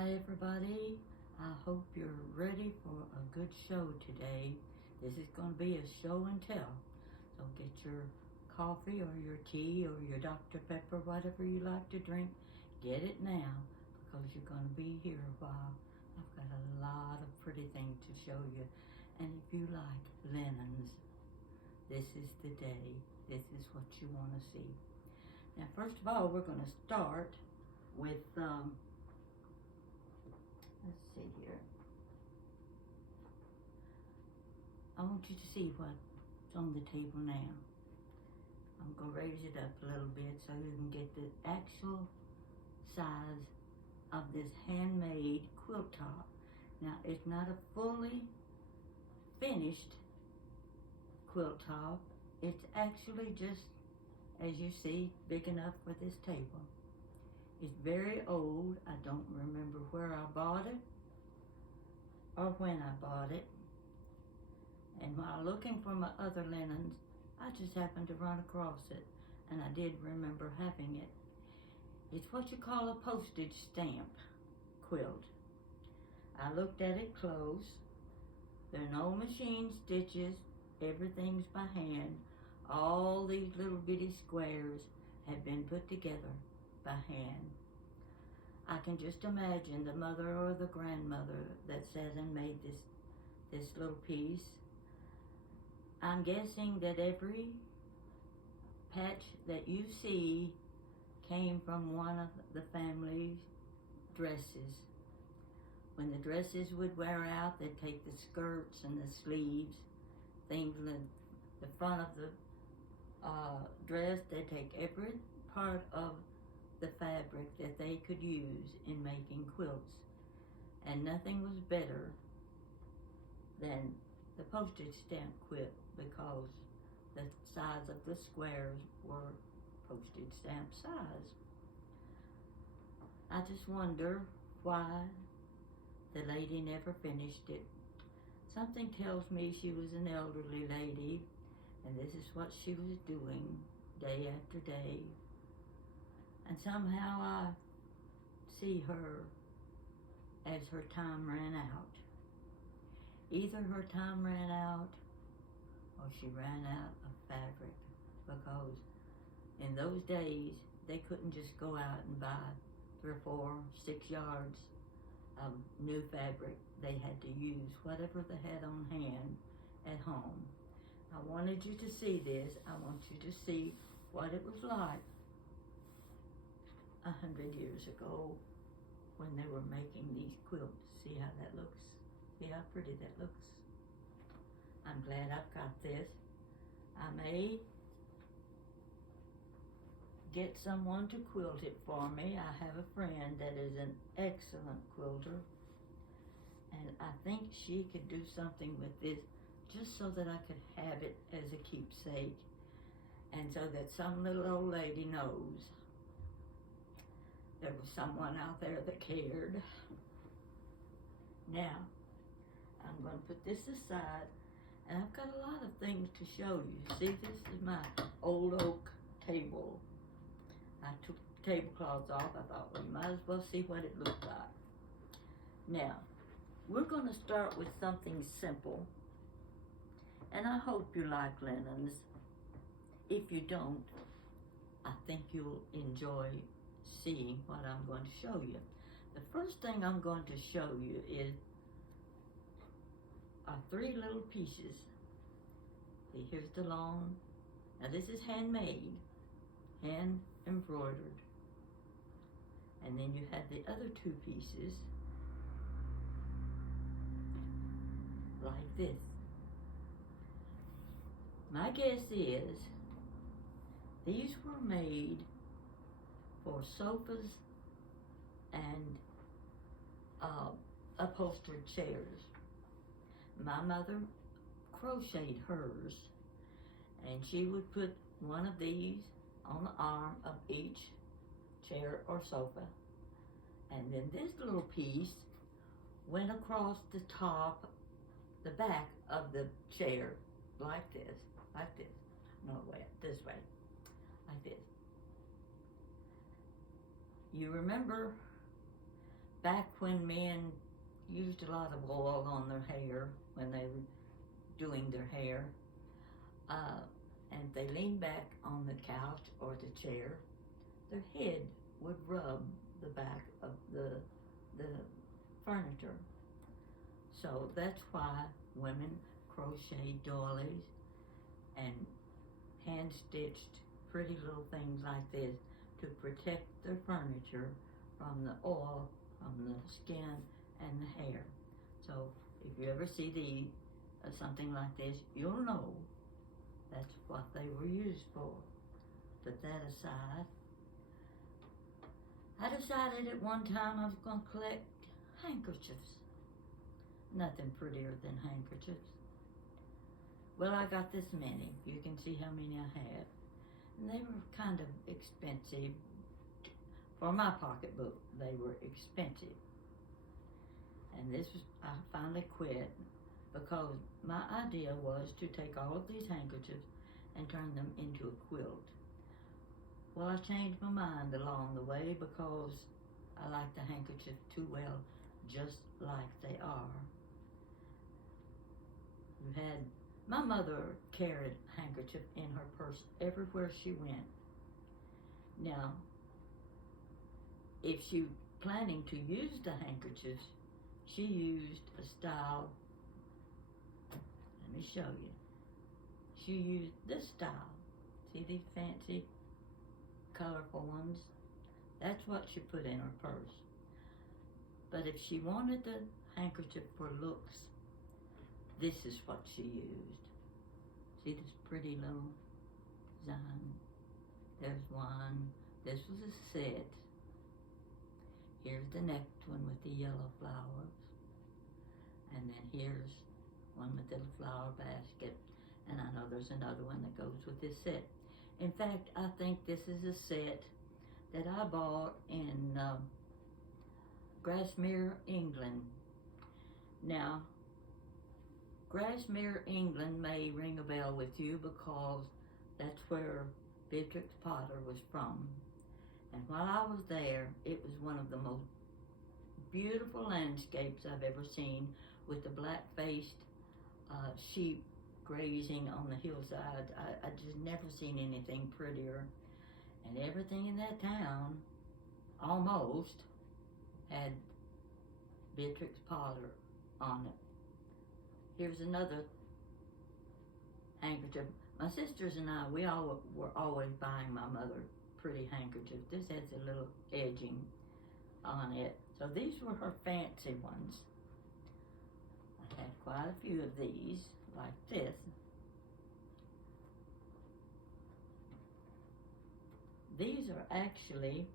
Hi everybody, I hope you're ready for a good show today. This is going to be a show and tell. So get your coffee or your tea or your Dr. Pepper, whatever you like to drink. Get it now because you're going to be here a while. I've got a lot of pretty things to show you. And if you like linens, this is the day. This is what you want to see. Now first of all, we're going to start with let's see here. I want you to see what's on the table now. I'm going to raise it up a little bit so you can get the actual size of this handmade quilt top. Now, it's not a fully finished quilt top. It's actually just, as you see, big enough for this table. It's very old. I don't remember where I bought it or when I bought it. And while looking for my other linens, I just happened to run across it, and I did remember having it. It's what you call a postage stamp quilt. I looked at it close. There are no machine stitches. Everything's by hand. All these little bitty squares have been put together by hand. I can just imagine the mother or the grandmother that sat and made this little piece. I'm guessing that every patch that you see came from one of the family's dresses. When the dresses would wear out, they'd take the skirts and the sleeves, things in the front of the dress. They'd take every part of the fabric that they could use in making quilts. And nothing was better than the postage stamp quilt because the size of the squares were postage stamp size. I just wonder why the lady never finished it. Something tells me she was an elderly lady, and this is what she was doing day after day. And somehow I see her as her time ran out. Either her time ran out or she ran out of fabric, because in those days they couldn't just go out and buy 3 or 4, 6 yards of new fabric. They had to use whatever they had on hand at home. I wanted you to see this. I want you to see what it was like 100 years ago when they were making these quilts. See how that looks? See how pretty that looks? I'm glad I've got this. I may get someone to quilt it for me. I have a friend that is an excellent quilter, and I think she could do something with this just so that I could have it as a keepsake, and so that some little old lady knows there was someone out there that cared. Now, I'm going to put this aside, and I've got a lot of things to show you. See, this is my old oak table. I took the tablecloths off. I thought, well, you might as well see what it looked like. Now, we're going to start with something simple, and I hope you like linens. If you don't, I think you'll enjoy seeing what I'm going to show you. The first thing I'm going to show you are 3 little pieces. See, here's the long. Now this is handmade, hand embroidered. And then you have the other 2 pieces like this. My guess is these were made for sofas and upholstered chairs. My mother crocheted hers, and she would put one of these on the arm of each chair or sofa, and then this little piece went across the top, the back of the chair, like this, no, wait, this way, like this. You remember back when men used a lot of oil on their hair when they were doing their hair, and if they leaned back on the couch or the chair, their head would rub the back of the furniture. So that's why women crochet doilies and hand stitched pretty little things like this to protect their furniture from the oil, from the skin and the hair. So if you ever see something like this, you'll know that's what they were used for. Put that aside. I decided at one time I was going to collect handkerchiefs. Nothing prettier than handkerchiefs. Well, I got this many. You can see how many I have. And they were kind of expensive. For my pocketbook, they were expensive. And I finally quit because my idea was to take all of these handkerchiefs and turn them into a quilt. Well, I changed my mind along the way because I like the handkerchief too well, just like they are. My mother carried a handkerchief in her purse everywhere she went. Now, if she was planning to use the handkerchiefs, she used a style. Let me show you. She used this style. See these fancy, colorful ones? That's what she put in her purse. But if she wanted the handkerchief for looks, this is what she used. See this pretty little design? There's one. This was a set. Here's the next one with the yellow flowers. And then here's one with the flower basket. And I know there's another one that goes with this set. In fact, I think this is a set that I bought in Grasmere, England. Now, Grasmere, England may ring a bell with you because that's where Beatrix Potter was from. And while I was there, it was one of the most beautiful landscapes I've ever seen, with the black-faced sheep grazing on the hillside. I just never seen anything prettier. And everything in that town, almost, had Beatrix Potter on it. Here's another handkerchief. My sisters and I, we all were always buying my mother pretty handkerchiefs. This has a little edging on it. So these were her fancy ones. I had quite a few of these, like this. These are actually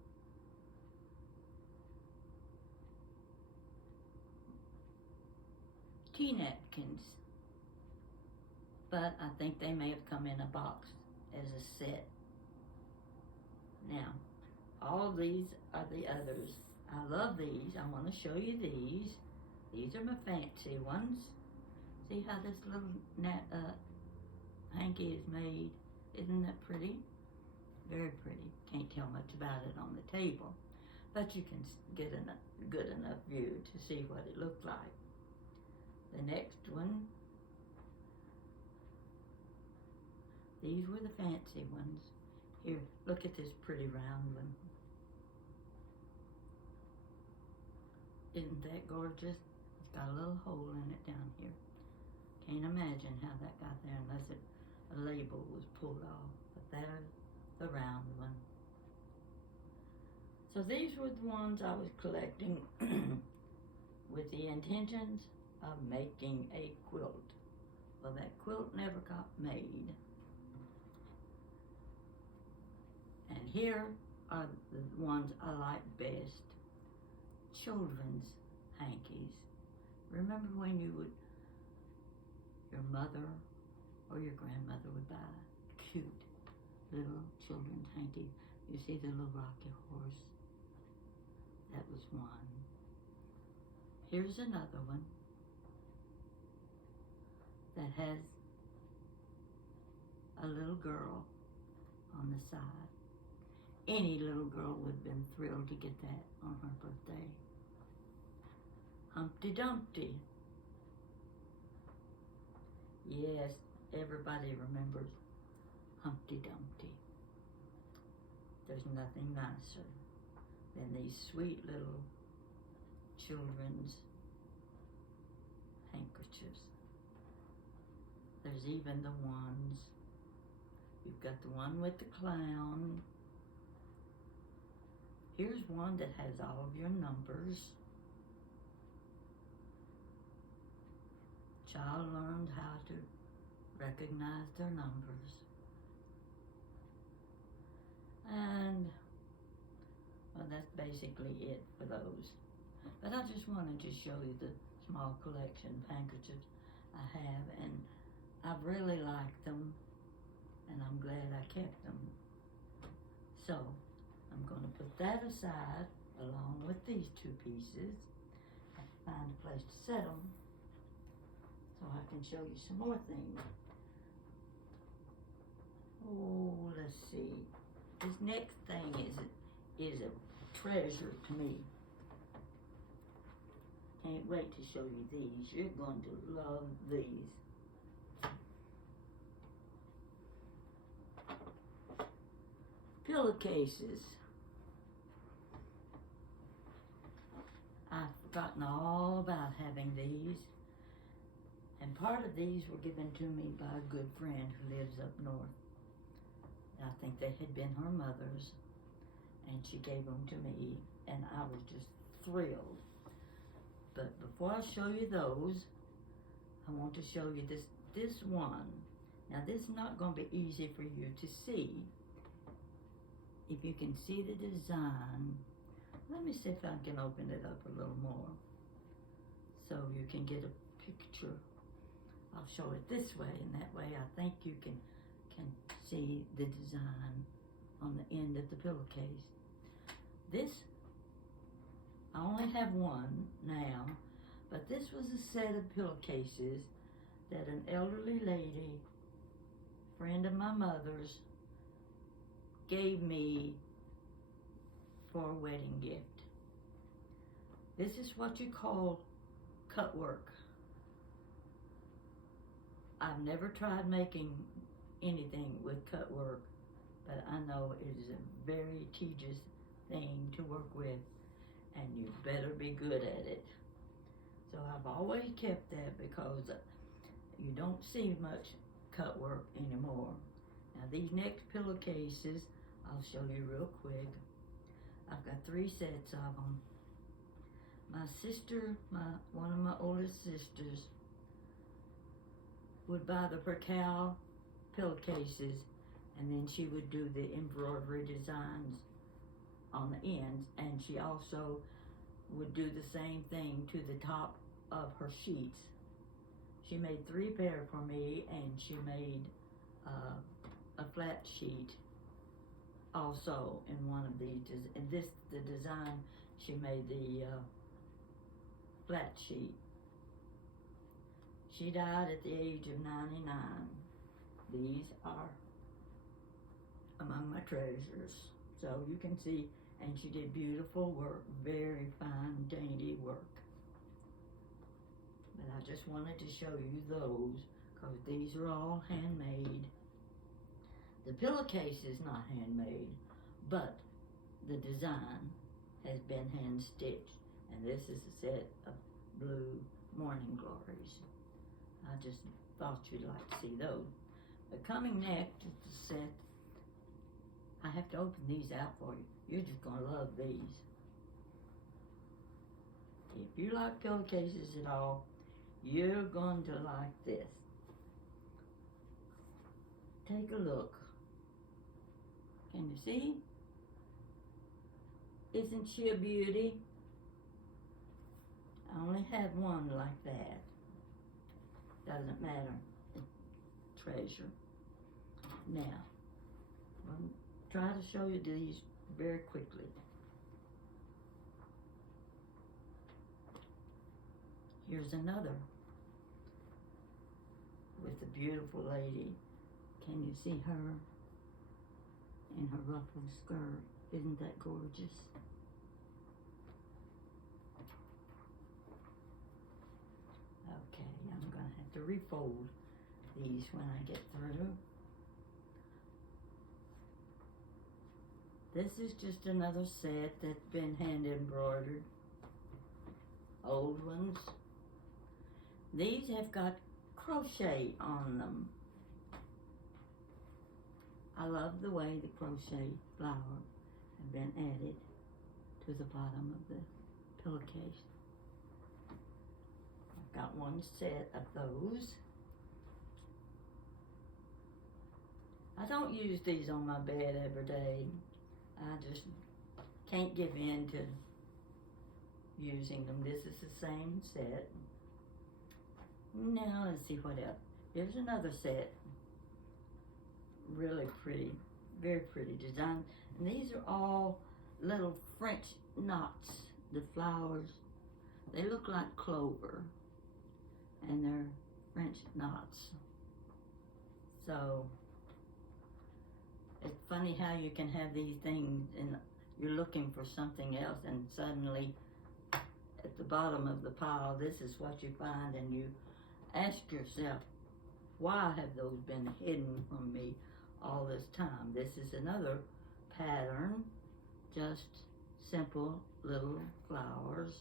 T-Napkins, but I think they may have come in a box as a set. Now, all of these are the others. I love these. I want to show you these. These are my fancy ones. See how this little hanky is made? Isn't that pretty? Very pretty. Can't tell much about it on the table, but you can get a good enough view to see what it looked like. The next one, these were the fancy ones. Here, look at this pretty round one. Isn't that gorgeous? It's got a little hole in it down here. Can't imagine how that got there unless a label was pulled off. But there's the round one. So these were the ones I was collecting with the intentions of making a quilt. Well, that quilt never got made. And here are the ones I like best. Children's hankies. Remember when your mother or your grandmother would buy cute little children's hanky? You see the little rocky horse? That was one. Here's another one that has a little girl on the side. Any little girl would have been thrilled to get that on her birthday. Humpty Dumpty. Yes, everybody remembers Humpty Dumpty. There's nothing nicer than these sweet little children's handkerchiefs. There's even the ones, you've got the one with the clown. Here's one that has all of your numbers. Child learned how to recognize their numbers. And, well, that's basically it for those. But I just wanted to show you the small collection of handkerchiefs I have, and I've really liked them, and I'm glad I kept them. So, I'm going to put that aside along with these two pieces. I have to find a place to set them so I can show you some more things. Oh, let's see. This next thing is a treasure to me. Can't wait to show you these. You're going to love these. Pillowcases. I've forgotten all about having these. And part of these were given to me by a good friend who lives up north. I think they had been her mother's, and she gave them to me, and I was just thrilled. But before I show you those, I want to show you this one. Now this is not going to be easy for you to see. If you can see the design, let me see if I can open it up a little more so you can get a picture. I'll show it this way, and that way I think you can see the design on the end of the pillowcase. This, I only have one now, but this was a set of pillowcases that an elderly lady, friend of my mother's, gave me for a wedding gift. This is what you call cutwork. I've never tried making anything with cutwork, but I know it is a very tedious thing to work with, and you better be good at it. So I've always kept that because you don't see much cutwork anymore. Now these next pillowcases, I'll show you real quick. I've got 3 sets of them. My sister, one of my oldest sisters, would buy the percale pillowcases, and then she would do the embroidery designs on the ends, and she also would do the same thing to the top of her sheets. She made 3 pair for me, and she made a flat sheet also in one of these. And this, the design, she made the flat sheet. She died at the age of 99. These are among my treasures. So you can see, and she did beautiful work, very fine, dainty work. But I just wanted to show you those, because these are all handmade. The pillowcase is not handmade, but the design has been hand stitched. And this is a set of blue morning glories. I just thought you'd like to see those. But coming next is the set. I have to open these out for you. You're just going to love these. If you like pillowcases at all, you're going to like this. Take a look. Can you see? Isn't she a beauty? I only have one like that. Doesn't matter. It's treasure. Now, I'll try to show you these very quickly. Here's another with a beautiful lady. Can you see her in her ruffled skirt? Isn't that gorgeous? to refold these when I get through. This is just another set that's been hand embroidered. Old ones. These have got crochet on them. I love the way the crochet flower have been added to the bottom of the pillowcase. I've got one set of those. I don't use these on my bed every day. I just can't give in to using them. This is the same set. Now let's see what else. Here's another set. Really pretty, very pretty design. And these are all little French knots. The flowers, they look like clover, and they're French knots. So it's funny how you can have these things and you're looking for something else, and suddenly at the bottom of the pile, this is what you find, and you ask yourself, why have those been hidden from me all this time? This is another pattern, just simple little flowers.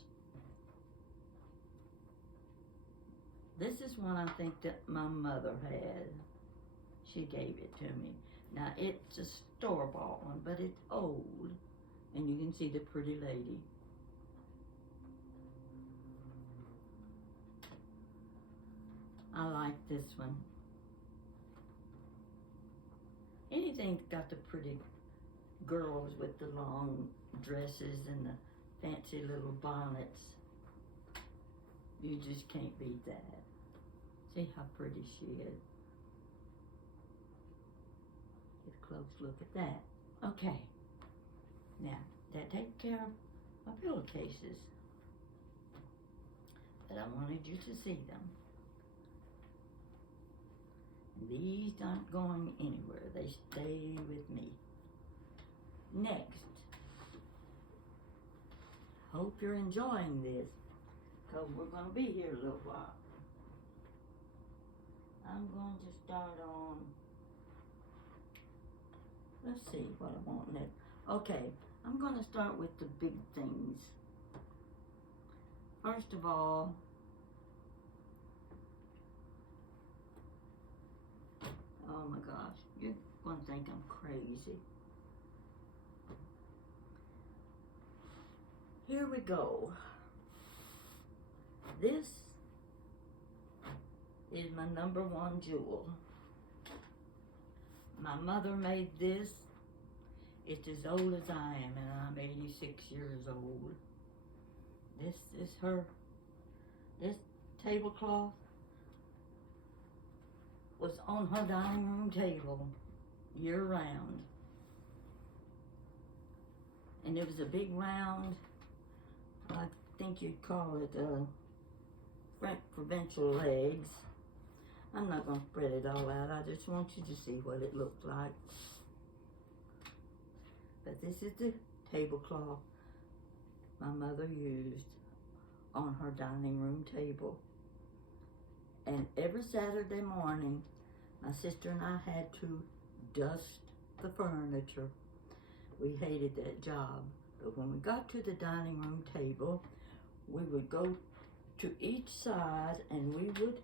This is one I think that my mother had. She gave it to me. Now it's a store-bought one, but it's old, and you can see the pretty lady. I like this one. Anything's got the pretty girls with the long dresses and the fancy little bonnets. You just can't beat that. See how pretty she is. Get a close look at that. Okay. Now, that takes care of my pillowcases. But I wanted you to see them. These aren't going anywhere. They stay with me. Next. Hope you're enjoying this, because we're going to be here a little while. I'm going to start on, let's see what I want next. Okay, I'm going to start with the big things. First of all, oh my gosh, you're going to think I'm crazy. Here we go. This is my #1 jewel. My mother made this. It's as old as I am, and I'm 86 years old. This is her. This tablecloth was on her dining room table year-round. And it was a big round, I think you'd call it French provincial legs. I'm not going to spread it all out. I just want you to see what it looked like. But this is the tablecloth my mother used on her dining room table. And every Saturday morning, my sister and I had to dust the furniture. We hated that job. But when we got to the dining room table, we would go to each side and we would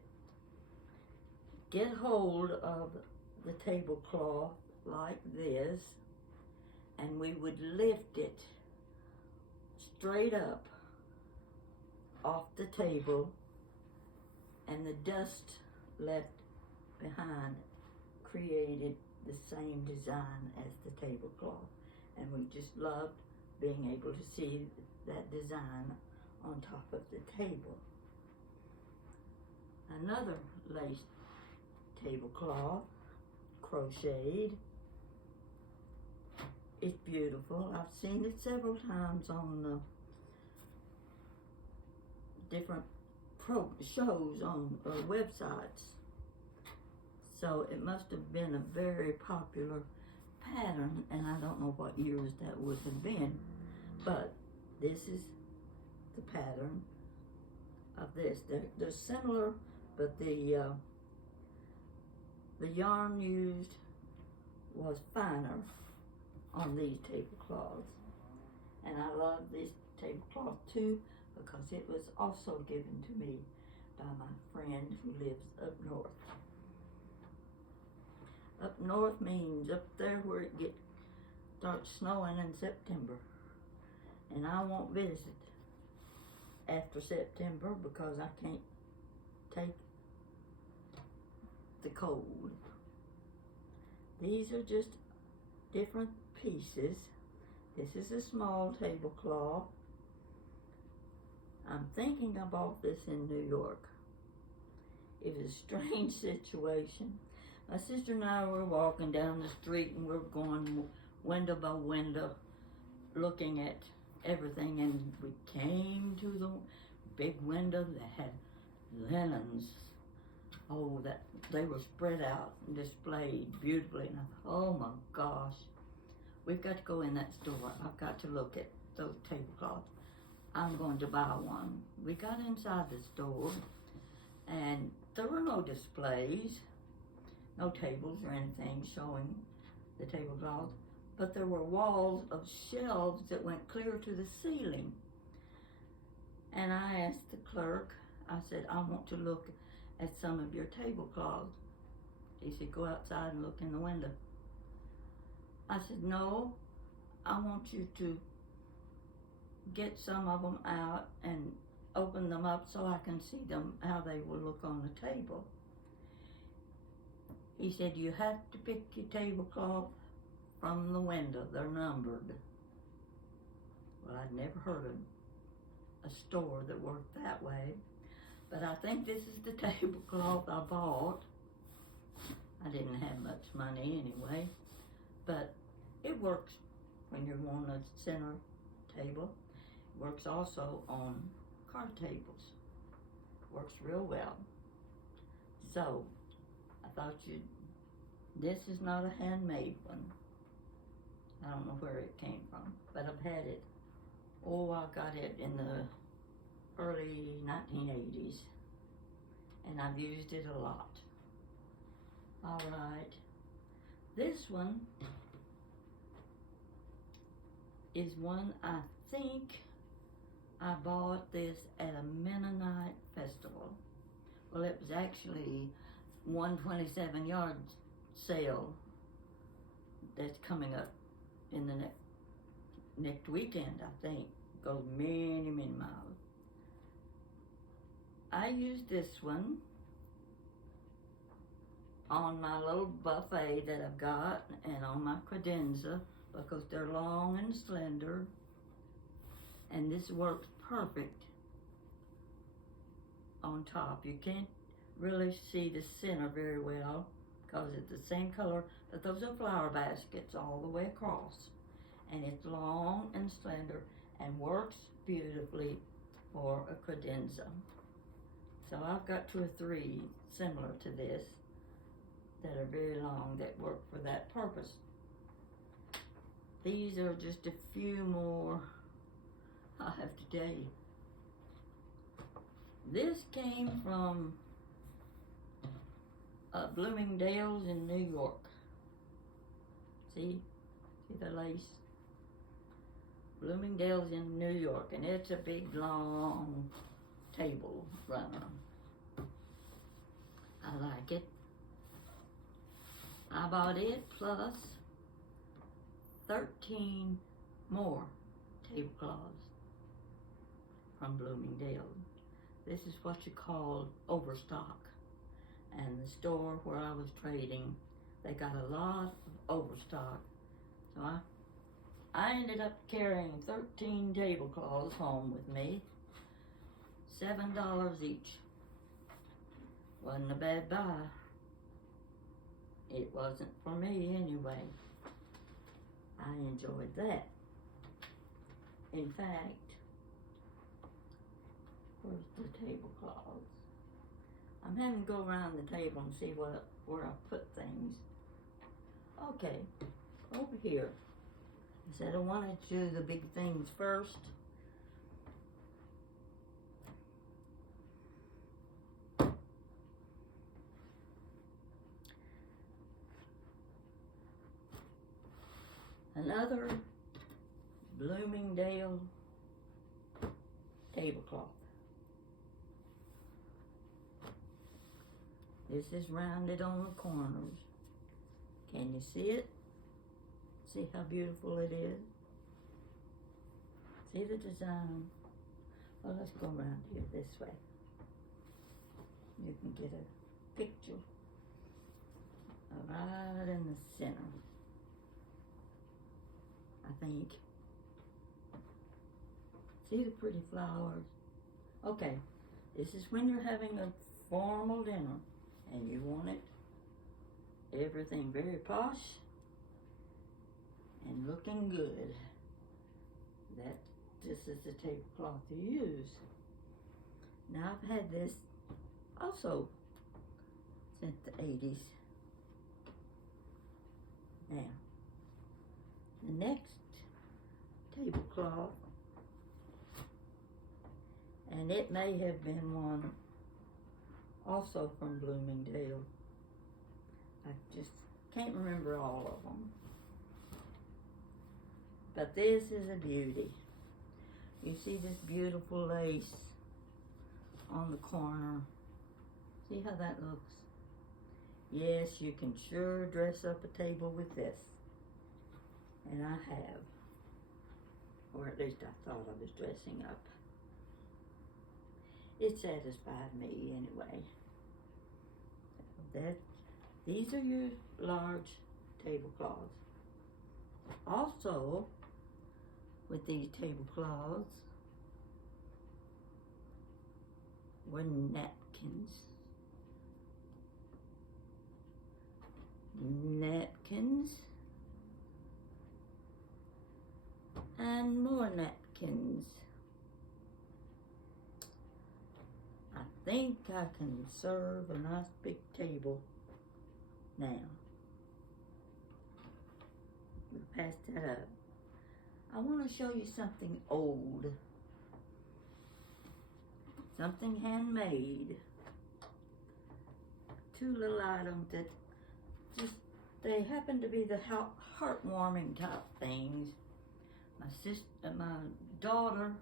get hold of the tablecloth like this, and we would lift it straight up off the table, and the dust left behind created the same design as the tablecloth. And we just loved being able to see that design on top of the table. Another lace tablecloth, crocheted. It's beautiful. I've seen it several times on different shows on websites. So it must have been a very popular pattern, and I don't know what years that would have been. But this is the pattern of this. They're similar, but the yarn used was finer on these tablecloths. And I love this tablecloth too because it was also given to me by my friend who lives up north. Up north means up there where it starts snowing in September. And I won't visit after September because I can't take the cold. These are just different pieces. This is a small tablecloth. I'm thinking I bought this in New York. It was a strange situation. My sister and I were walking down the street and we're going window by window looking at everything, and we came to the big window that had linens. Oh, that they were spread out and displayed beautifully. And I thought, oh my gosh, we've got to go in that store. I've got to look at those tablecloths. I'm going to buy one. We got inside the store and there were no displays, no tables or anything showing the tablecloth, but there were walls of shelves that went clear to the ceiling. And I asked the clerk, I said, I want to look at some of your tablecloths. He said, go outside and look in the window. I said, no, I want you to get some of them out and open them up so I can see them, how they will look on the table. He said, you have to pick your tablecloth from the window. They're numbered. Well, I'd never heard of a store that worked that way, but I think this is the tablecloth I bought. I didn't have much money anyway, but it works when you're on a center table. It works also on card tables. Works real well. So, I thought this is not a handmade one. I don't know where it came from, but I've had it. Oh, I got it in the early 1980s, and I've used it a lot. All right, this one is one I think I bought this at a Mennonite festival. Well, it was actually 127 yard sale that's coming up in the next weekend, I think. Goes many, many miles. I used this one on my little buffet that I've got and on my credenza because they're long and slender, and this works perfect on top. You can't really see the center very well because it's the same color, but those are flower baskets all the way across, and it's long and slender and works beautifully for a credenza. So I've got 2 or 3 similar to this that are very long that work for that purpose. These are just a few more I have today. This came from Bloomingdale's in New York. See the lace? Bloomingdale's in New York, and it's a big long table runner. I like it. I bought it plus 13 more tablecloths from Bloomingdale. This is what you call overstock. And the store where I was trading, they got a lot of overstock. So I ended up carrying 13 tablecloths home with me. $7 each. Wasn't a bad buy. It wasn't for me anyway. I enjoyed that. In fact, where's the tablecloths? I'm having to go around the table and see where I put things. Okay, over here. I said I wanted to do the big things first. Another Bloomingdale tablecloth. This is rounded on the corners. Can you see it? See how beautiful it is? See the design? Well, let's go around here this way. You can get a picture right in the center, I think. See the pretty flowers? Okay, this is when you're having a formal dinner and you want it everything very posh and looking good. This is the tablecloth to use. Now I've had this also since the 80s. Now, the next tablecloth, and it may have been one also from Bloomingdale. I just can't remember all of them. But this is a beauty. You see this beautiful lace on the corner. See how that looks? Yes, you can sure dress up a table with this. And I have. Or at least I thought I was dressing up. It satisfied me anyway. These are your large tablecloths. Also, with these tablecloths were napkins. And more napkins. I think I can serve a nice big table now. We'll pass that up. I want to show you something old. Something handmade. Two little items that they happen to be the heartwarming type things. My daughter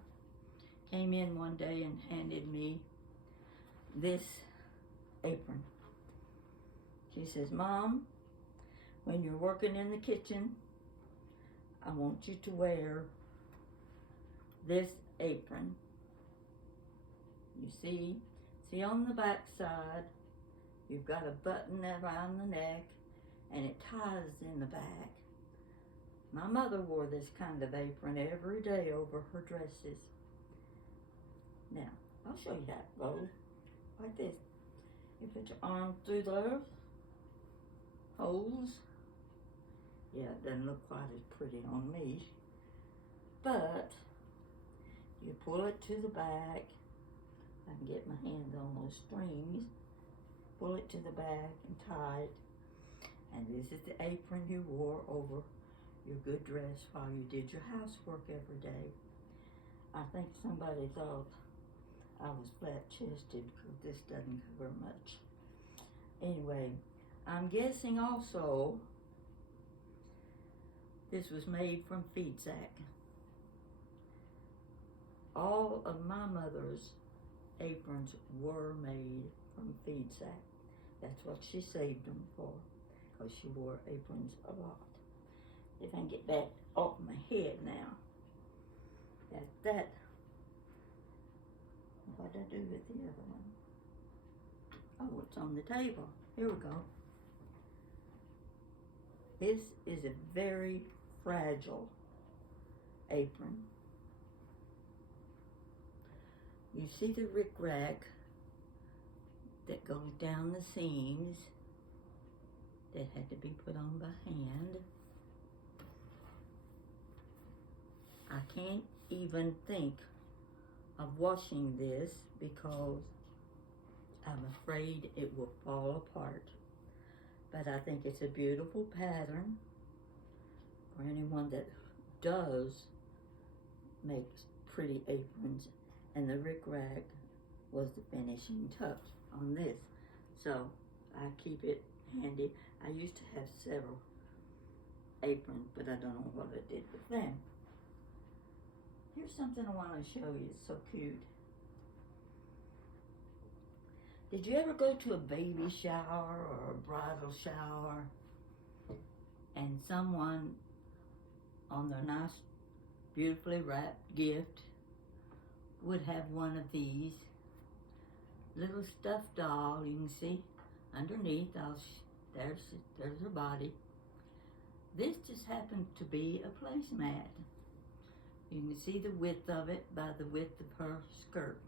came in one day and handed me this apron. She says, "Mom, when you're working in the kitchen, I want you to wear this apron." You see on the back side, you've got a button around the neck and it ties in the back. My mother wore this kind of apron every day over her dresses. Now, I'll show you how it goes. Like this. You put your arm through those holes. Yeah, it doesn't look quite as pretty on me. But you pull it to the back. I can get my hands on those strings. Pull it to the back and tie it. And this is the apron you wore over your good dress while you did your housework every day. I think somebody thought I was flat-chested because this doesn't cover much. Anyway, I'm guessing also this was made from feed sack. All of my mother's aprons were made from feed sack. That's what she saved them for, because she wore aprons a lot. If I can get that off my head now. That's that. What did I do with the other one? Oh, it's on the table. Here we go. This is a very fragile apron. You see the rickrack that goes down the seams that had to be put on by hand. I can't even think of washing this because I'm afraid it will fall apart. But I think it's a beautiful pattern for anyone that does make pretty aprons, and the rickrack was the finishing touch on this. So I keep it handy. I used to have several aprons, but I don't know what I did with them. Here's something I want to show you. It's so cute. Did you ever go to a baby shower or a bridal shower and someone on their nice, beautifully wrapped gift would have one of these little stuffed doll? You can see underneath, there's her body. This just happened to be a placemat. You can see the width of it by the width of her skirt.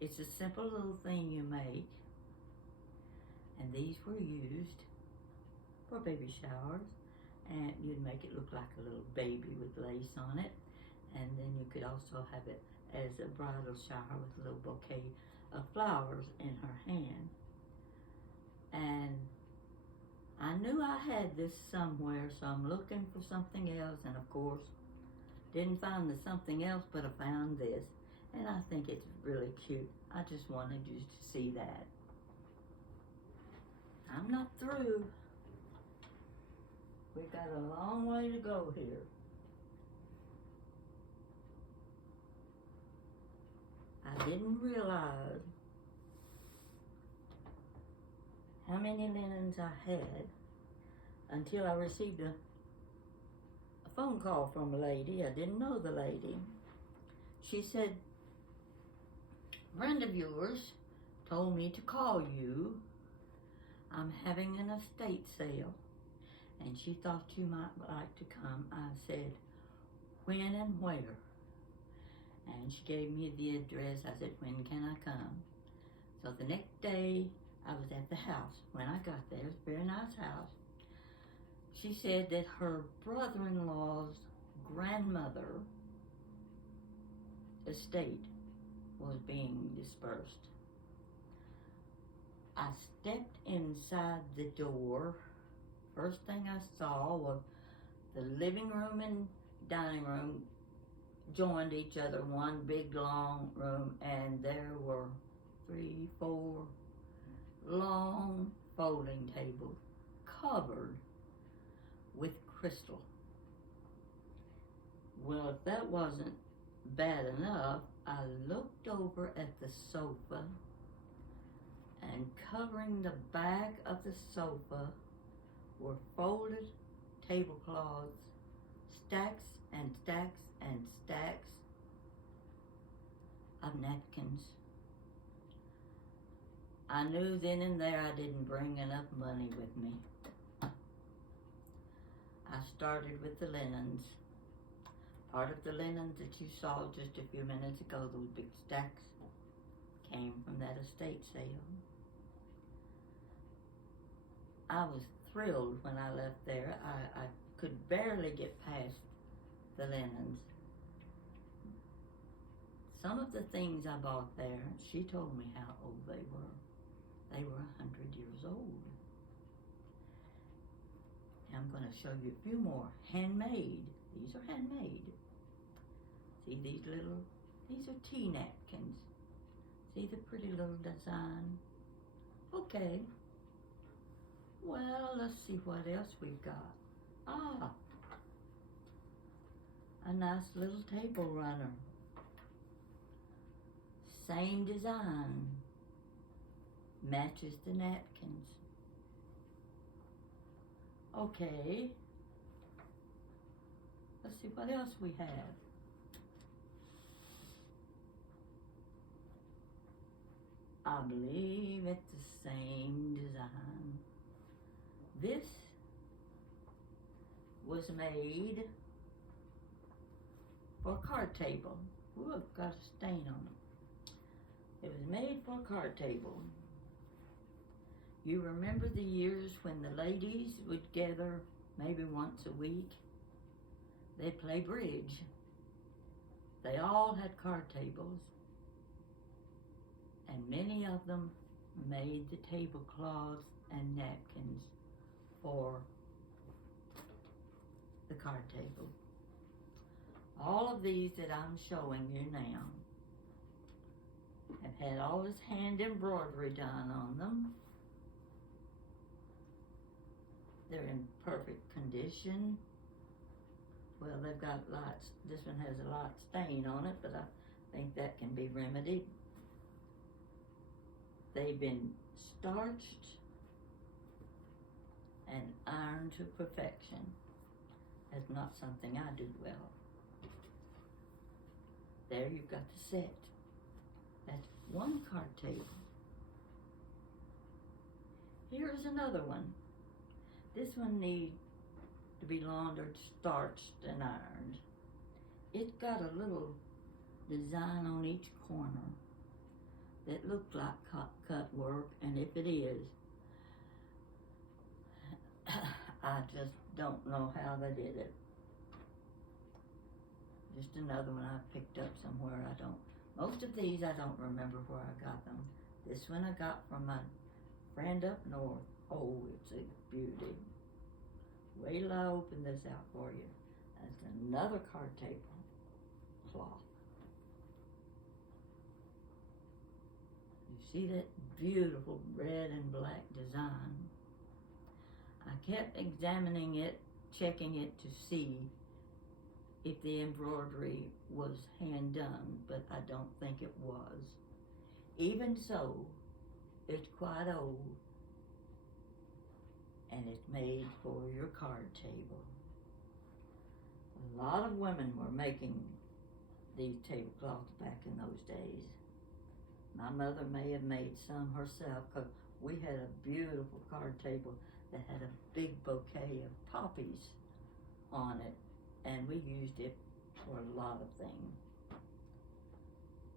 It's a simple little thing you make, and these were used for baby showers, and you'd make it look like a little baby with lace on it, and then you could also have it as a bridal shower with a little bouquet of flowers in her hand. And I knew I had this somewhere, so I'm looking for something else, and of course didn't find the something else, but I found this, and I think it's really cute. I just wanted you to see that. I'm not through. We've got a long way to go here. I didn't realize how many linens I had until I received a phone call from a lady. I didn't know the lady. She said, "A friend of yours told me to call you. I'm having an estate sale, and she thought you might like to come." I said, "When and where?" And she gave me the address. I said, "When can I come?" So the next day, I was at the house. When I got there, it's a very nice house. She said that her brother-in-law's grandmother estate was being dispersed. I stepped inside the door. First thing I saw was the living room and dining room joined each other, one big long room, and there were 3, 4 long folding tables covered with crystal. Well, if that wasn't bad enough, I looked over at the sofa, and covering the back of the sofa were folded tablecloths, stacks and stacks and stacks of napkins. I knew then and there I didn't bring enough money with me. I started with the linens. Part of the linens that you saw just a few minutes ago, those big stacks, came from that estate sale. I was thrilled when I left there. I could barely get past the linens. Some of the things I bought there, she told me how old they were. They were 100 years old. Now I'm going to show you a few more. Handmade. These are handmade. See these are T-Napkins. See the pretty little design? Okay. Well, let's see what else we've got. A nice little table runner. Same design. Matches the napkins. Okay. Let's see what else we have. I believe it's the same design. This was made for a card table. Ooh, I've got a stain on it. It was made for a card table. You remember the years when the ladies would gather maybe once a week? They'd play bridge. They all had card tables, and many of them made the tablecloths and napkins for the card table. All of these that I'm showing you now have had all this hand embroidery done on them. They're in perfect condition. Well, they've got lots. This one has a lot stain on it, but I think that can be remedied. They've been starched and ironed to perfection. That's not something I do well. There you've got the set. That's one card table. Here's another one. This one needs to be laundered, starched, and ironed. It's got a little design on each corner that looks like cut work, and if it is, I just don't know how they did it. Just another one I picked up somewhere. Most of these I don't remember where I got them. This one I got from my friend up north. Oh, it's a beauty. Wait till I open this out for you. That's another card table cloth. You see that beautiful red and black design? I kept examining it, checking it to see if the embroidery was hand done, but I don't think it was. Even so, it's quite old, and it's made for your card table. A lot of women were making these tablecloths back in those days. My mother may have made some herself, because we had a beautiful card table that had a big bouquet of poppies on it, and we used it for a lot of things.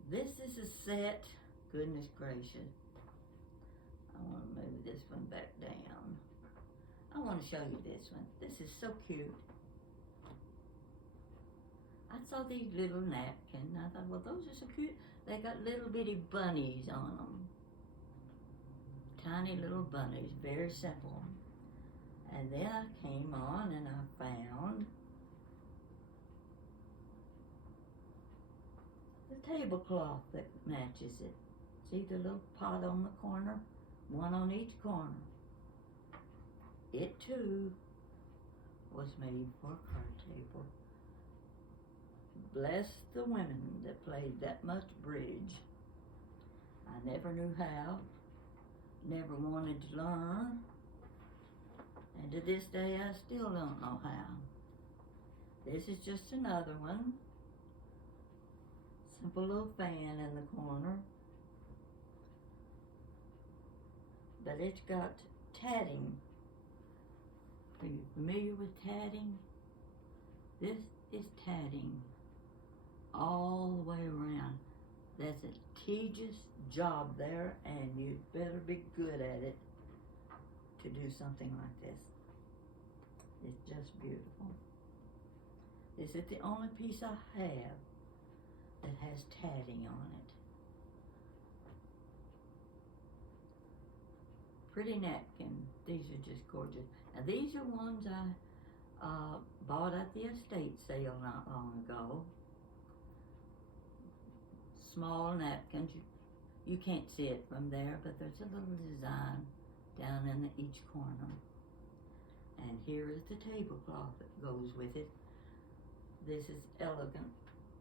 This is a set. Goodness gracious. I want to move this one back down. I want to show you this one. This is so cute. I saw these little napkins. I thought, well, those are so cute. They got little bitty bunnies on them. Tiny little bunnies, very simple. And then I came on and I found the tablecloth that matches it. See the little pot on the corner? One on each corner. It too was made for a card table. Bless the women that played that much bridge. I never knew how, never wanted to learn, and to this day I still don't know how. This is just another one. Simple little fan in the corner. But it's got tatting. Are you familiar with tatting? This is tatting all the way around. That's a tedious job there, and you'd better be good at it to do something like this. It's just beautiful. This is the only piece I have that has tatting on it. Pretty napkin. These are just gorgeous. Now these are ones I bought at the estate sale not long ago. Small napkins. You can't see it from there, but there's a little design down in each corner. And here is the tablecloth that goes with it. This is elegant,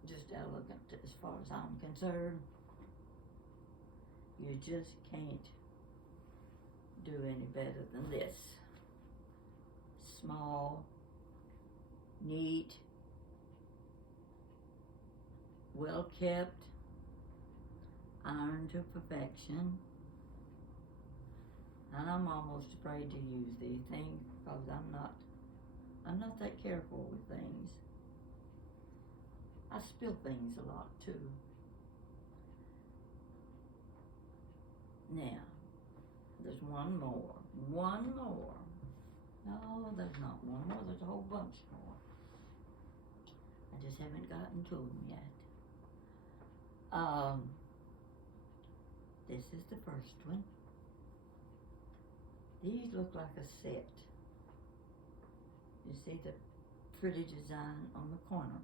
just elegant as far as I'm concerned. You just can't do any better than this. Small, neat, well kept, ironed to perfection. And I'm almost afraid to use these things because I'm not that careful with things. I spill things a lot too. Now, there's one more. One more. No, there's not one more. There's a whole bunch more. I just haven't gotten to them yet. This is the first one. These look like a set. You see the pretty design on the corner.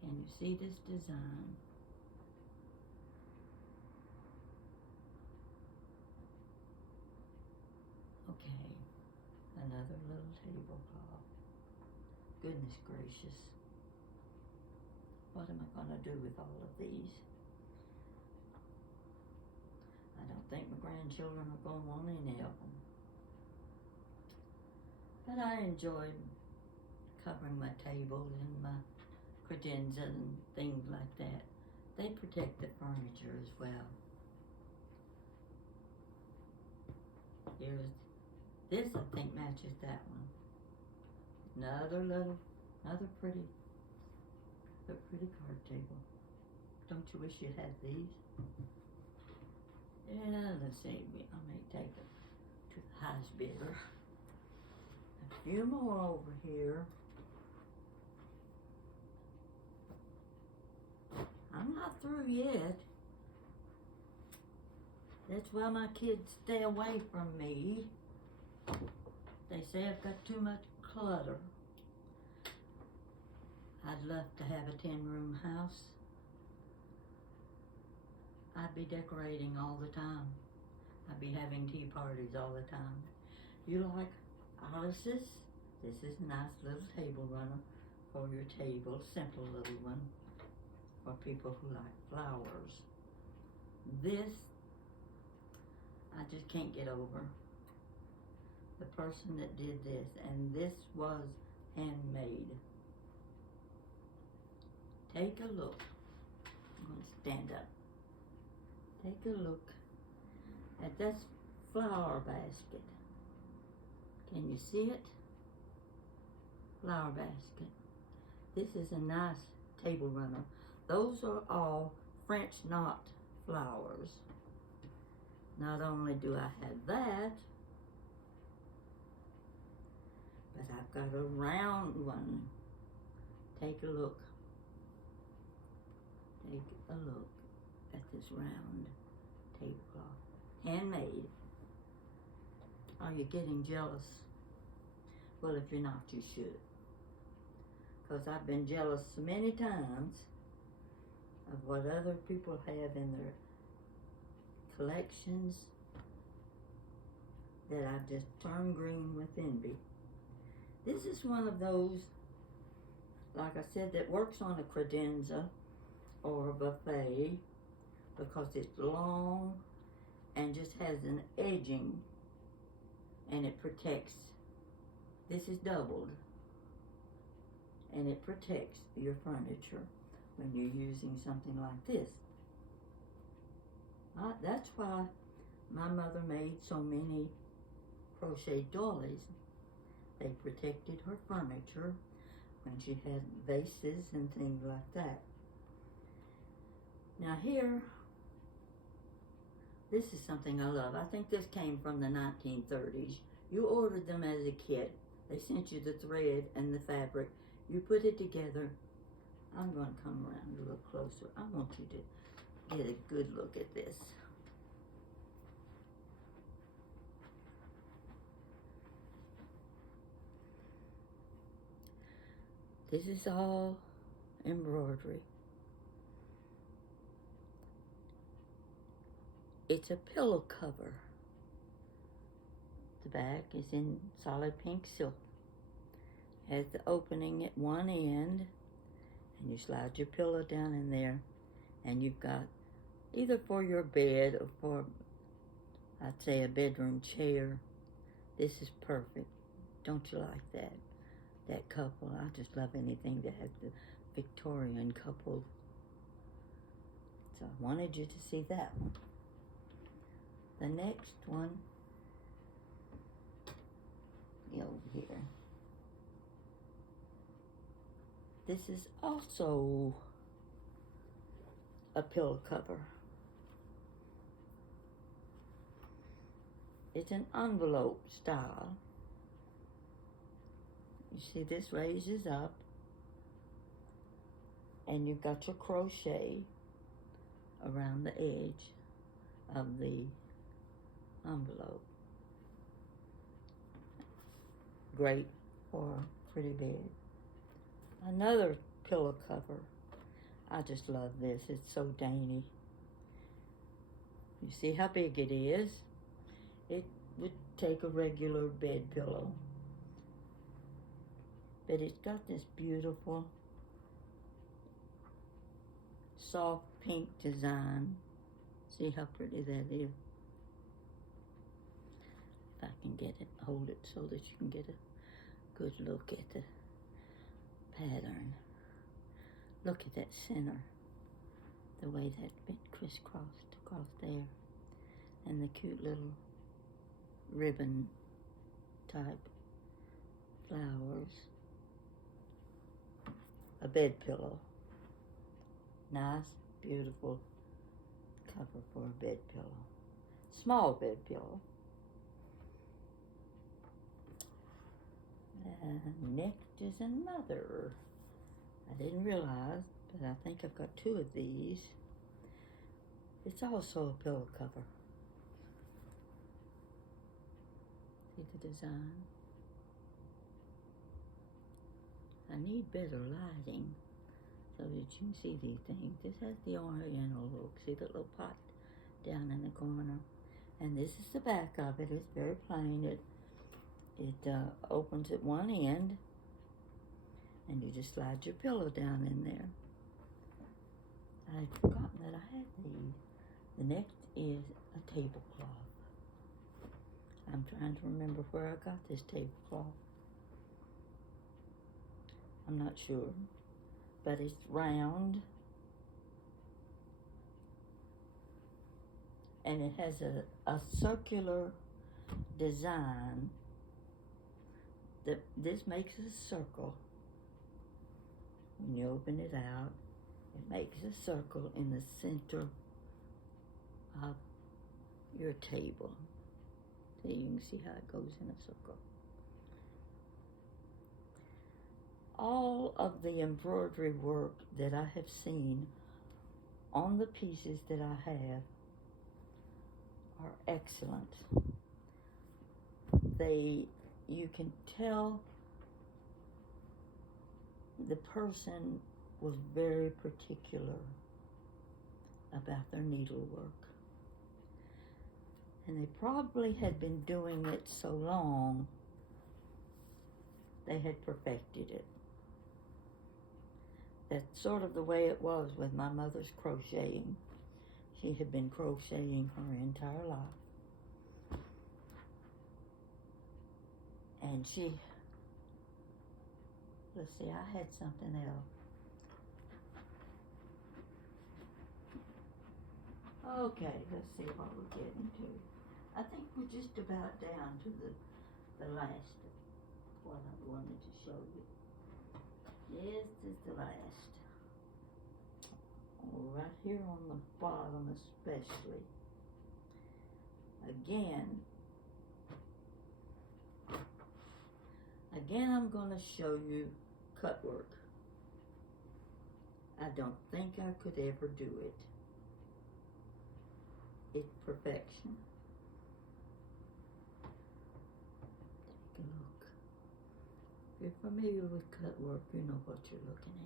Can you see this design? Okay. another little tablecloth. Goodness gracious. What am I going to do with all of these? I don't think my grandchildren are going to want any of them. But I enjoyed covering my tables and my credenza and things like that. They protect the furniture as well. Here's this, I think matches that one. Another pretty card table. Don't you wish you had these? Yeah, let's see. I may take it to the highest bidder. A few more over here. I'm not through yet. That's why my kids stay away from me. They say I've got too much clutter. I'd love to have a 10-room house. I'd be decorating all the time. I'd be having tea parties all the time. You like Alice's? This is a nice little table runner for your table. Simple little one for people who like flowers. This, I just can't get over. The person that did this, and this was handmade. Take a look. I'm going to stand up. Take a look at this flower basket. Can you see it? Flower basket. This is a nice table runner. Those are all French knot flowers. Not only do I have that, but I've got a round one. Take a look. Take a look at this round tablecloth. Handmade. Are you getting jealous? Well, if you're not, you should. Because I've been jealous so many times of what other people have in their collections that I've just turned green with envy. This is one of those, like I said, that works on a credenza or a buffet because it's long and just has an edging and it protects. This is doubled and it protects your furniture when you're using something like this. That's why my mother made so many crochet dollies. They protected her furniture when she had vases and things like that. Now here, this is something I love. I think this came from the 1930s. You ordered them as a kit. They sent you the thread and the fabric. You put it together. I'm going to come around a little closer. I want you to get a good look at this. This is all embroidery. It's a pillow cover. The back is in solid pink silk. Has the opening at one end, and you slide your pillow down in there, and you've got either for your bed or for, I'd say, a bedroom chair. This is perfect. Don't you like that? That couple. I just love anything that has the Victorian couple. So I wanted you to see that one. The next one, over here. This is also a pillow cover. It's an envelope style. You see this raises up and you've got your crochet around the edge of the envelope. Great for a pretty bed. Another pillow cover. I just love this. It's so dainty. You see how big it is? It would take a regular bed pillow But it's got this beautiful soft pink design. See how pretty that is? If I can get it, hold it so that you can get a good look at the pattern. Look at that center, the way that's been crisscrossed across there, and the cute little ribbon type flowers. A bed pillow. Nice, beautiful cover for a bed pillow. Small bed pillow. And next is another. I didn't realize, but I think I've got two of these. It's also a pillow cover. See the design? I need better lighting so that you can see these things. This has the oriental look. See the little pot down in the corner? And this is the back of it. It's very plain. It opens at one end, and you just slide your pillow down in there. I'd forgotten that I had these. The next is a tablecloth. I'm trying to remember where I got this tablecloth. I'm not sure, but it's round, and it has a circular design. This makes a circle. When you open it out, it makes a circle in the center of your table. So you can see how it goes in a circle. All of the embroidery work that I have seen on the pieces that I have are excellent. You can tell the person was very particular about their needlework. And they probably had been doing it so long, they had perfected it. That's sort of the way it was with my mother's crocheting. She had been crocheting her entire life. And let's see, I had something else. Okay, let's see what we're getting to. I think we're just about down to the last one I wanted to show you. Yes, this is the last. Oh, right here on the bottom especially. Again, I'm going to show you cutwork. I don't think I could ever do it. It's perfection. Take a look. If you're familiar with cutwork, you know what you're looking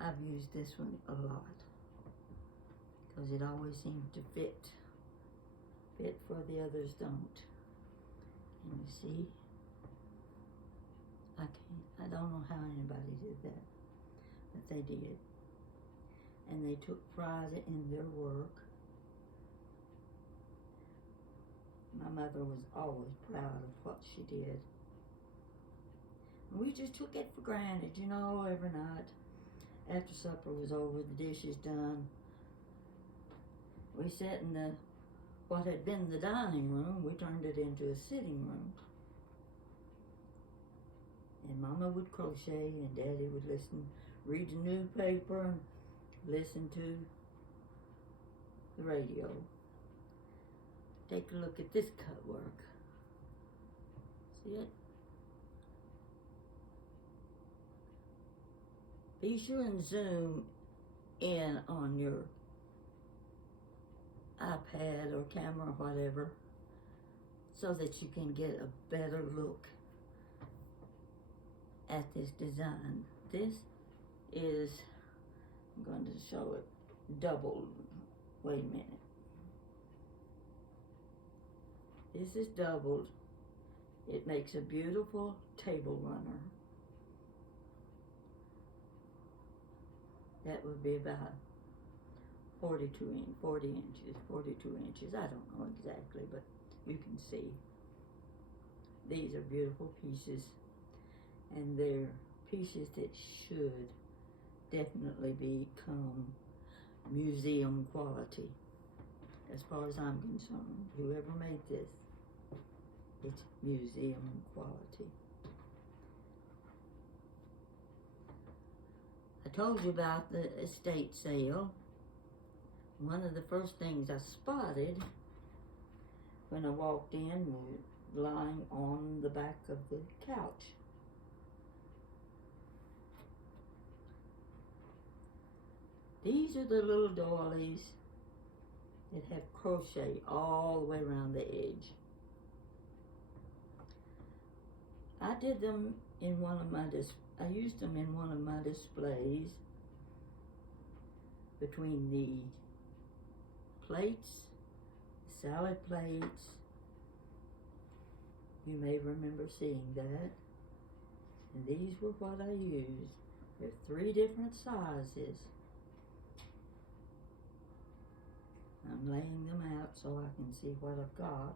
at. I've used this one a lot because it always seems to fit where the others don't. And you see, I don't know how anybody did that, but they did. And they took pride in their work. My mother was always proud of what she did. And we just took it for granted, you know, every night. After supper was over, the dishes done, we sat in what had been the dining room, we turned it into a sitting room. And Mama would crochet and Daddy would read the newspaper and listen to the radio. Take a look at this cutwork. See it? Be sure and zoom in on your iPad or camera or whatever so that you can get a better look at this design. This is, I'm going to show it doubled. Wait a minute. This is doubled It makes a beautiful table runner. That would be about 40 inches, 42 inches. I don't know exactly, but you can see. These are beautiful pieces, and they're pieces that should definitely become museum quality. As far as I'm concerned, whoever made this, it's museum quality. I told you about the estate sale. One of the first things I spotted when I walked in was lying on the back of the couch. These are the little doilies that have crochet all the way around the edge. I did them in one of my I used them in one of my displays between the plates, salad plates. You may remember seeing that. And these were what I used. There are 3 different sizes. I'm laying them out so I can see what I've got.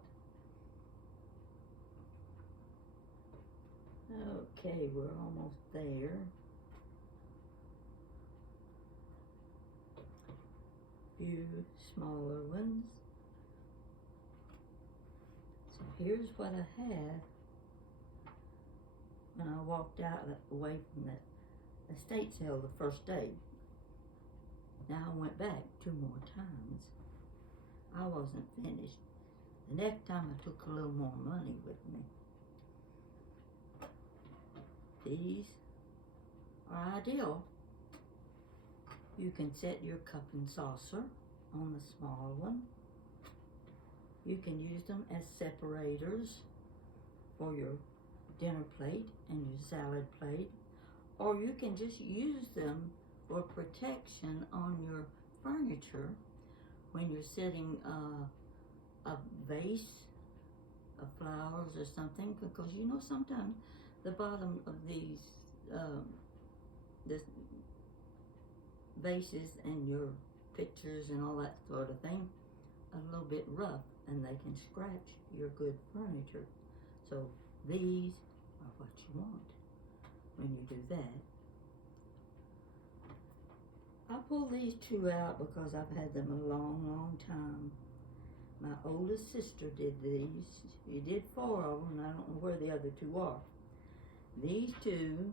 Okay, we're almost there. Few smaller ones. So here's what I had when I walked out away from the estate sale the first day. Now I went back 2 more times. I wasn't finished. The next time I took a little more money with me. These are ideal. You can set your cup and saucer on the small one. You can use them as separators for your dinner plate and your salad plate, or you can just use them for protection on your furniture when you're setting a vase of flowers or something, because you know sometimes the bottom of these this vases and your pictures and all that sort of thing are a little bit rough, and they can scratch your good furniture. So these are what you want when you do that. I pulled these 2 out because I've had them a long, long time. My oldest sister did these. She did 4 of them, and I don't know where the other 2 are. These 2,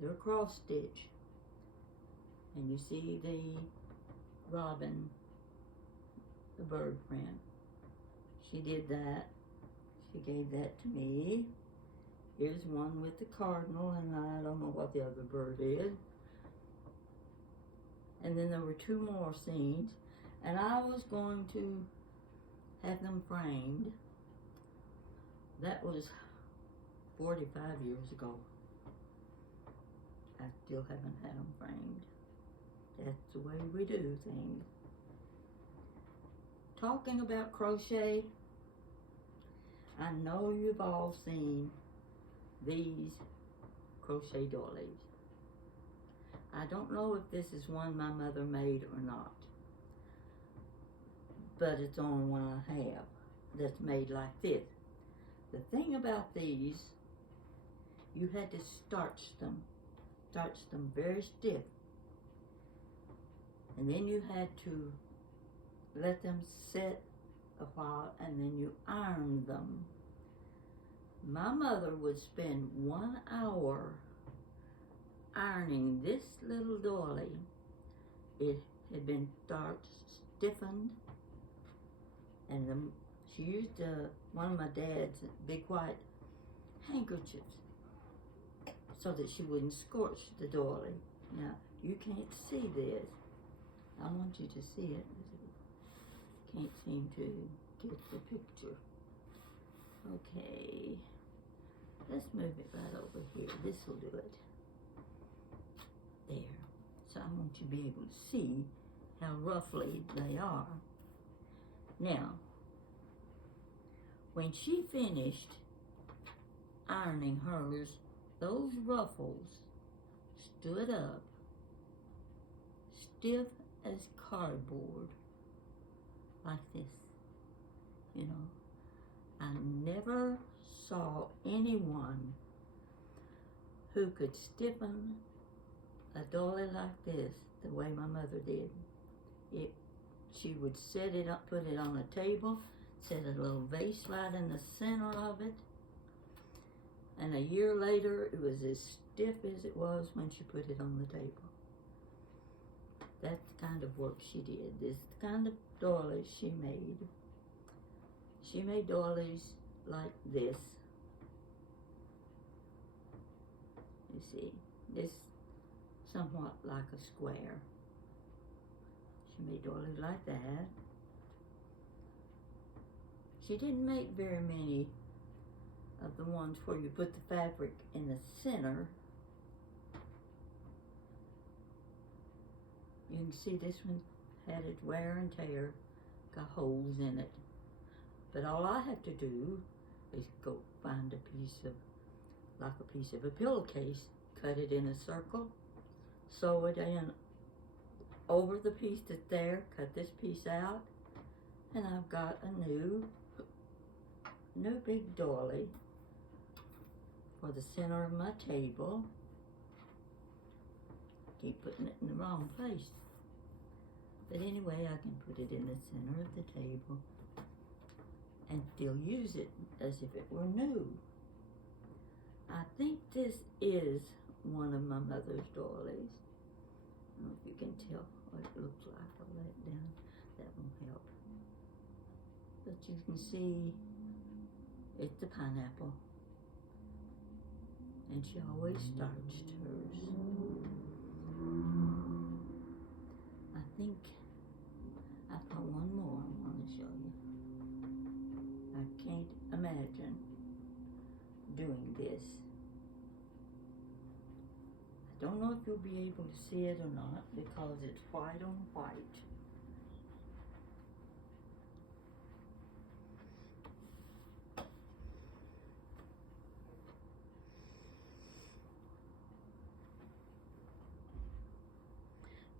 they're cross stitch. And you see the robin, the bird print. She did that. She gave that to me. Here's one with the cardinal, and I don't know what the other bird is. And then there were 2 more scenes, and I was going to have them framed. That was 45 years ago. I still haven't had them framed. That's the way we do things. Talking about crochet, I know you've all seen these crochet doilies. I don't know if this is one my mother made or not, but it's the only one I have that's made like this. The thing about these, you had to starch them very stiff, and then you had to let them set a while, and then you iron them. My mother would spend 1 hour ironing this little doily. It had been starched, stiffened, and she used one of my dad's big white handkerchiefs so that she wouldn't scorch the doily. Now, you can't see this. I want you to see it. Can't seem to get the picture. Okay, let's move it right over here. This will do it. There. So I want you to be able to see how roughly they are. Now, when she finished ironing hers, those ruffles stood up stiff as cardboard, like this. You know, I never saw anyone who could stiffen a doily like this the way my mother did. She would set it up, put it on a table, set a little vase right in the center of it, and a year later it was as stiff as it was when she put it on the table. That's the kind of work she did. This is the kind of doilies she made. She made doilies like this. You see, this somewhat like a square. She made doilies like that. She didn't make very many of the ones where you put the fabric in the center. You can see this one had its wear and tear, got holes in it. But all I have to do is go find a piece of, like a piece of a pillowcase, cut it in a circle, sew it in over the piece that's there, cut this piece out, and I've got a new big doily for the center of my table. Keep putting it in the wrong place. But anyway, I can put it in the center of the table and still use it as if it were new. I think this is one of my mother's doilies. I don't know if you can tell what it looks like. I'll let it down. That won't help. But you can see it's the pineapple. And she always starched hers. I think I've got one more I want to show you. I can't imagine doing this. I don't know if you'll be able to see it or not because it's white on white.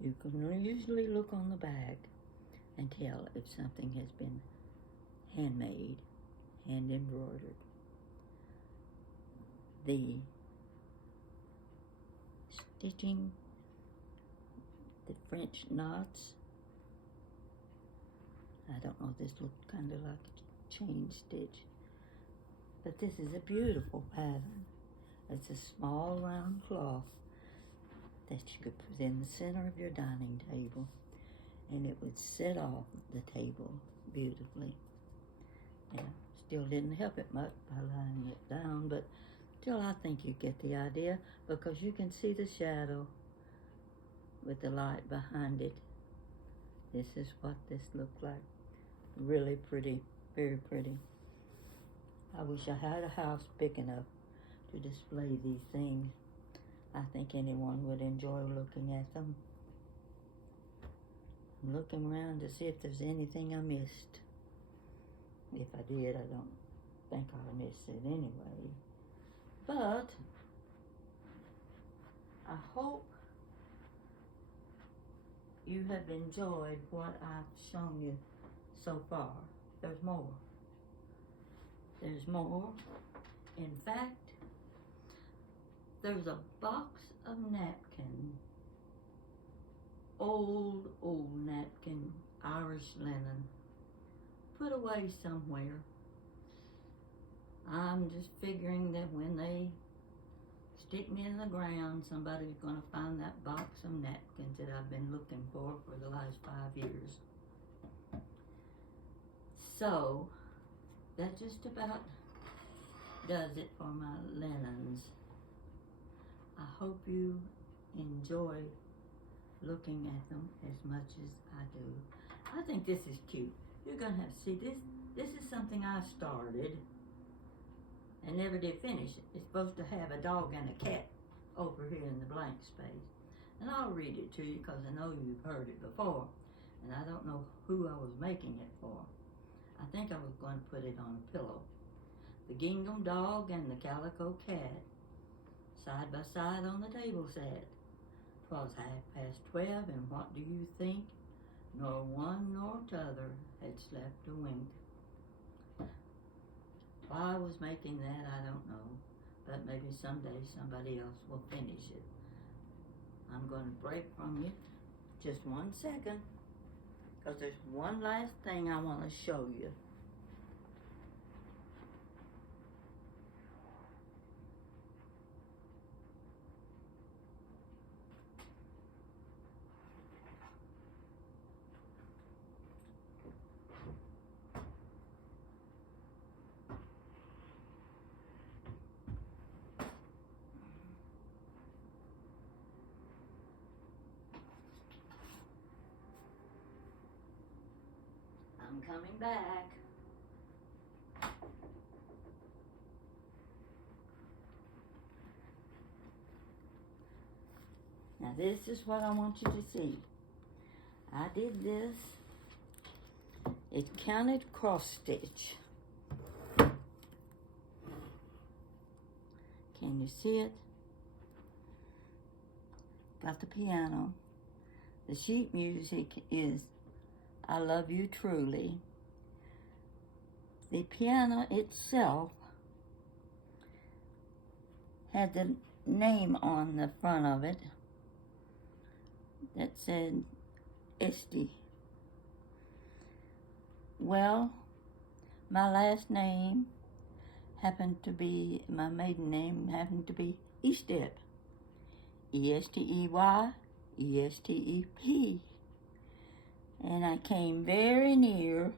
You can usually look on the back and tell if something has been handmade, hand embroidered. The stitching, the French knots, I don't know, this looked kind of like a chain stitch, but this is a beautiful pattern. It's a small round cloth that you could put in the center of your dining table, and it would set off the table beautifully. Yeah, still didn't help it much by lying it down, but still I think you get the idea because you can see the shadow with the light behind it. This is what this looked like. Really pretty, very pretty. I wish I had a house big enough to display these things. I think anyone would enjoy looking at them. I'm looking around to see if there's anything I missed. If I did, I don't think I missed it anyway. But I hope you have enjoyed what I've shown you so far. There's more. There's more. In fact, there's a box of napkin, old napkin, Irish linen, put away somewhere. I'm just figuring that when they stick me in the ground, somebody's going to find that box of napkins that I've been looking for the last 5 years. So, that just about does it for my linens. I hope you enjoy looking at them as much as I do. I think this is cute. You're going to have to see this. This is something I started and never did finish it. It's supposed to have a dog and a cat over here in the blank space. And I'll read it to you because I know you've heard it before. And I don't know who I was making it for. I think I was going to put it on a pillow. The gingham dog and the calico cat, side by side on the table sat. 'Twas 12:30, and what do you think? Nor one nor t'other had slept a wink. Why I was making that, I don't know, but maybe someday somebody else will finish it. I'm going to break from you just 1 second, because there's one last thing I want to show you. I'm coming back. Now this is what I want you to see. I did this. It counted cross stitch. Can you see it? Got the piano. The sheet music is I Love You Truly. The piano itself had the name on the front of it that said Esty. Well, my last name happened to be, my maiden name happened to be Estep. E-S-T-E-Y, E-S-T-E-P. And I came very near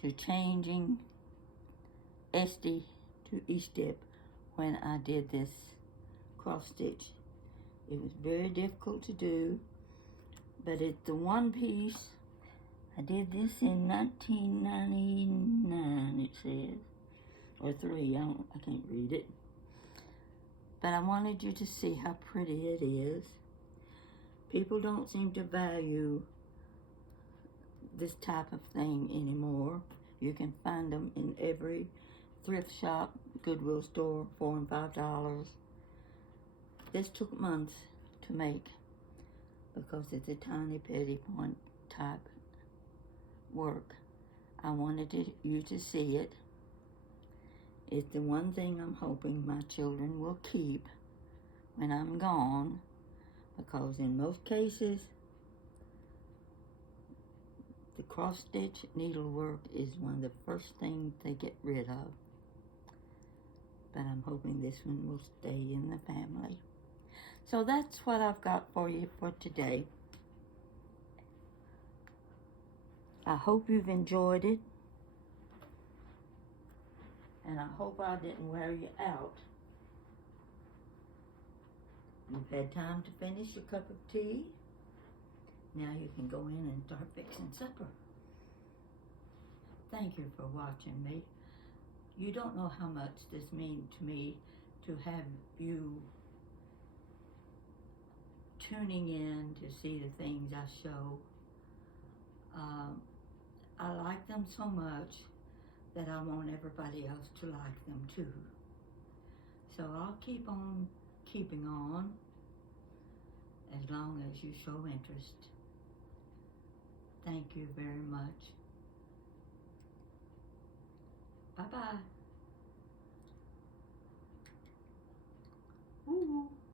to changing Esty to Estep when I did this cross stitch. It was very difficult to do, but it's the one piece. I did this in 1999, it says, or 3, I can't read it. But I wanted you to see how pretty it is. People don't seem to value this type of thing anymore. You can find them in every thrift shop, Goodwill store, $4 and $5. This took months to make because it's a tiny petty point type work. I wanted you to see it. It's the one thing I'm hoping my children will keep when I'm gone, because in most cases the cross stitch needlework is one of the first things they get rid of. But I'm hoping this one will stay in the family. So that's what I've got for you for today. I hope you've enjoyed it. And I hope I didn't wear you out. You've had time to finish your cup of tea. Now you can go in and start fixing supper. Thank you for watching me. You don't know how much this means to me to have you tuning in to see the things I show. I like them so much that I want everybody else to like them too. So I'll keep on keeping on as long as you show interest. Thank you very much. Bye-bye.